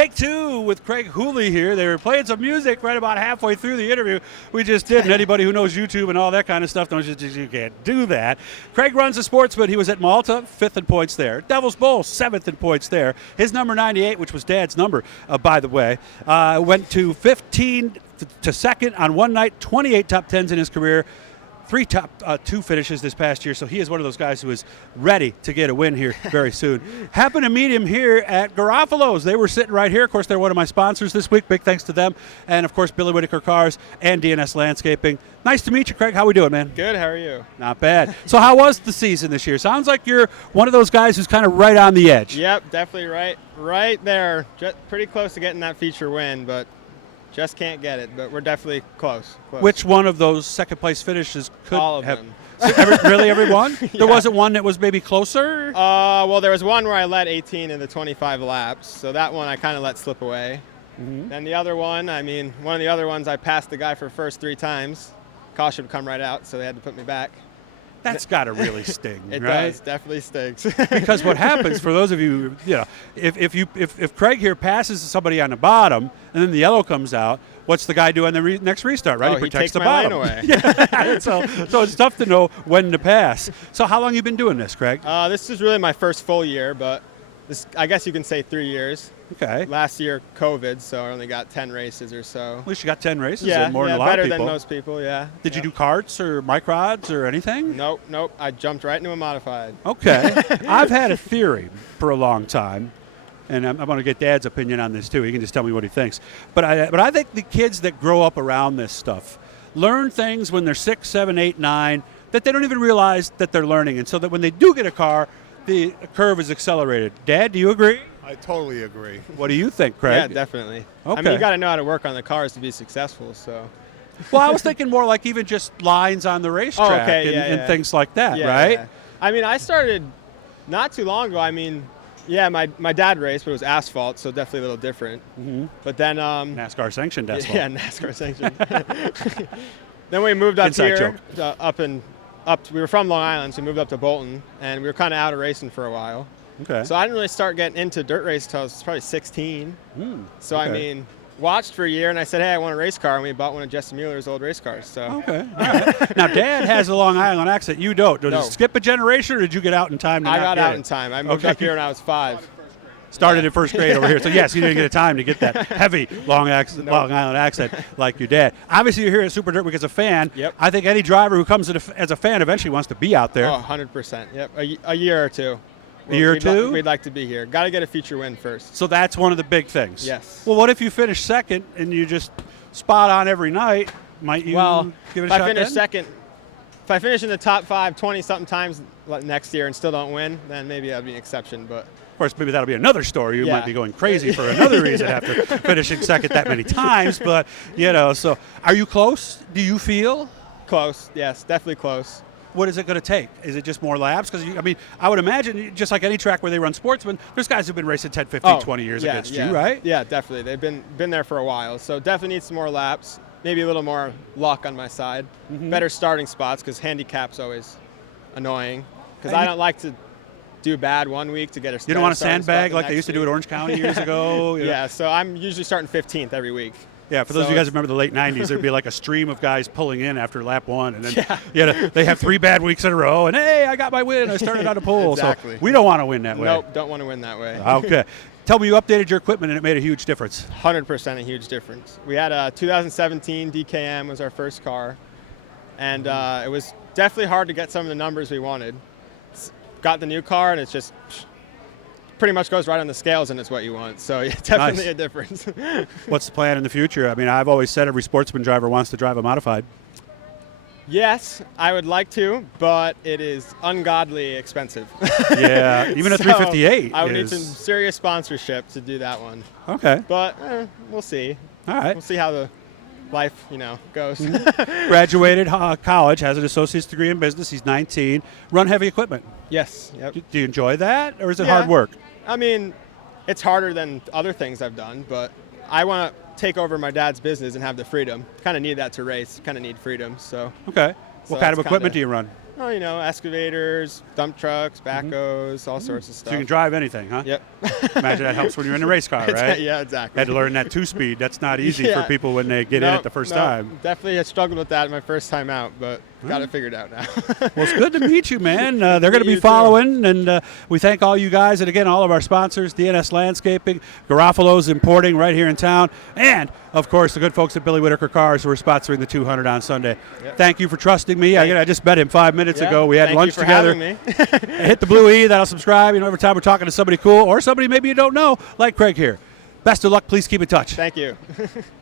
Take two with Craig Wholey here. They were playing some music right about halfway through the interview we just did, and anybody who knows YouTube and all that kind of stuff knows you can't do that. Craig runs the Sportsman. He was at Malta, 5th in points there. Devil's Bowl, 7th in points there. His number 98, which was Dad's number, by the way, went to 15 to 2nd on one night, 28 top 10s in his career. 3 top 2 finishes this past year, so he is one of those guys who is ready to get a win here very soon. Happened to meet him here at Garofalo's. They were sitting right here. Of course, they're one of my sponsors this week. Big thanks to them. And, of course, Billy Whitaker Cars and DNS Landscaping. Nice to meet you, Craig. How we doing, man? Good. How are you? Not bad. So how was the season this year? Sounds like you're one of those guys who's kind of right on the edge. Yep, definitely right there. Just pretty close to getting that feature win, but just can't get it, but we're definitely close. Which one of those second-place finishes could All of have? them. Really, every one? Yeah. There wasn't one that was maybe closer? Well, there was one where I led 18 in the 25 laps, so that one I kind of let slip away. Mm-hmm. Then the other one, one of the other ones, I passed the guy for first 3 times. Caution would come right out, so they had to put me back. That's got to really sting, It right? does, definitely stinks. Because what happens for those of you, if Craig here passes somebody on the bottom and then the yellow comes out, what's the guy do on the next restart, right? Oh, he protects takes the my bottom. lane away. Yeah. so it's tough to know when to pass. So how long you been doing this, Craig? This is really my first full year, but I guess you can say 3 years. Okay. Last year, COVID, so I only got 10 races or so. At least you got 10 races Yeah, in, more than a lot better of people. than most people, yeah. Did you do karts or microds or anything? Nope. I jumped right into a modified. Okay. I've had a theory for a long time, and I'm going to get Dad's opinion on this too. He can just tell me what he thinks. But I think the kids that grow up around this stuff learn things when they're 6, 7, 8, 9 that they don't even realize that they're learning, and so that when they do get a car, the curve is accelerated. Dad, do you agree? I totally agree. What do you think, Craig? Yeah, definitely. Okay. I mean, you got to know how to work on the cars to be successful, so. Well, I was thinking more like even just lines on the racetrack and things like that, Yeah, right? yeah. I mean, I started not too long ago. I mean, yeah, my dad raced, but it was asphalt, so definitely a little different. Mm-hmm. But then NASCAR sanctioned asphalt. Yeah, NASCAR sanctioned. Then we moved up Inside here, joke. we were from Long Island, so we moved up to Bolton, and we were kind of out of racing for a while. Okay. So I didn't really start getting into dirt race until I was probably 16. So okay. I mean, watched for a year, and I said, hey, I want a race car, and we bought one of Jesse Mueller's old race cars. So. Okay. All right. Now, Dad has a Long Island accent. You don't. Did No. you skip a generation, or did you get out in time to I not got get out it? in time. I moved Okay. up here when I was 5. Started in first grade over here. So, yes, you didn't get a time to get that heavy Long Island accent like your dad. Obviously, you're here at Super Dirt Week as a fan. Yep. I think any driver who comes as a fan eventually wants to be out there. Oh, 100%. Yep. A year or two. A year or two? We'd like to be here. Got to get a feature win first. So that's one of the big things. Yes. Well, what if you finish second and you just spot on every night? Might you give it a shot if I finish then? second, if I finish in the top 5 20-something times next year and still don't win, then maybe that'd be an exception. But of course, maybe that'll be another story. You Yeah. might be going crazy for another reason after finishing second that many times. But, so are you close? Do you feel? close. Yes, definitely close. What is it going to take? Is it just more laps? Because, I would imagine, just like any track where they run Sportsman, there's guys who've been racing 10, 15, 20 years against you, right? Yeah, definitely. They've been there for a while. So definitely need some more laps. Maybe a little more luck on my side. Mm-hmm. Better starting spots because handicap's always annoying. Because I don't like to do bad one week to get a You don't want to starting spot sandbag the like they next used to do week. at Orange County years ago? Yeah, so I'm usually starting 15th every week. Yeah, for those of you guys who remember the late 90s, there'd be like a stream of guys pulling in after lap 1, and then they have 3 bad weeks in a row, and hey, I got my win. I started on a pole. Exactly. So we don't want to win that way. Nope, don't want to win that way. Okay. Tell me you updated your equipment and it made a huge difference. 100% a huge difference. We had a 2017 DKM was our first car, and it was definitely hard to get some of the numbers we wanted. Got the new car, and it's just pretty much goes right on the scales, and it's what you want. So yeah, definitely Nice. a difference. What's the plan in the future? I've always said every Sportsman driver wants to drive a modified. Yes, I would like to, but it is ungodly expensive. Yeah, even a So 358 I would need is- some serious sponsorship to do that one. Okay. But we'll see. All right. We'll see how the life, goes. Graduated college, has an associate's degree in business. He's 19. Run heavy equipment. Yes. Yep. Do you enjoy that, or is it Yeah. hard work? I mean, it's harder than other things I've done, but I want to take over my dad's business and have the freedom. Kind of need that to race. Kind of need freedom. So Okay. So What kind of that's equipment kinda- do you run? Oh, excavators, dump trucks, backhoes, all sorts of So stuff. you can drive anything, huh? Yep. Imagine that helps when you're in a race car, right? Yeah, exactly. Had to learn that 2-speed. That's not easy Yeah. for people when they get in it the first time. Definitely I struggled with that my first time out, but got it figured out now. Well, it's good to meet you, man. They're going to be You too. following, and we thank all you guys. And again, all of our sponsors, DNS Landscaping, Garofalo's Importing right here in town, and, of course, the good folks at Billy Whitaker Cars who are sponsoring the 200 on Sunday. Yep. Thank you for trusting me. I just met him 5 minutes ago. We had Thank lunch you for together. having me. Hit the blue E, that'll subscribe. Every time we're talking to somebody cool or somebody maybe you don't know, like Craig here. Best of luck. Please keep in touch. Thank you.